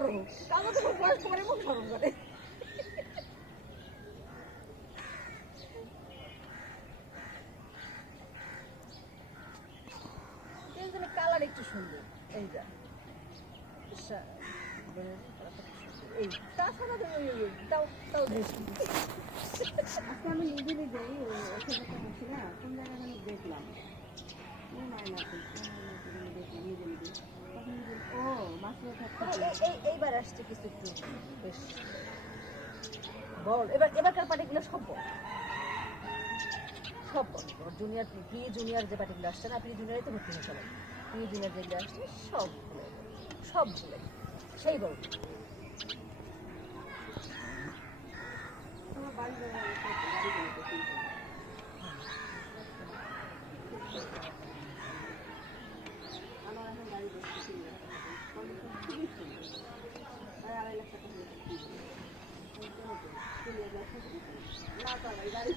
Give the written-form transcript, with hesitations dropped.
বড় কালো যখন বয়স করে মুখ সরম করে কালার একটু সুন্দর এইটা এই তাছাড়া তাও তাও আমি নিজে নিজেই ওখানে বসি না কোন জায়গায় আমি দেখলাম এইবার আসছে কিছু একটু বেশ বল এবারকার পার্টিগুলো সব বল সব বল জুনিয়র প্রি জুনিয়র যে পার্টিগুলো আসছে না প্রি জুনিয়রে তো ভর্তি হয়ে গেল প্রি জুনিয়র যেগুলো আসছে সবগুলো সেই বল আমার বাড়ি আমার এখন গাড়ি দেখতে $2.5 লাখ টাকা হয়ে না তো গাড়ি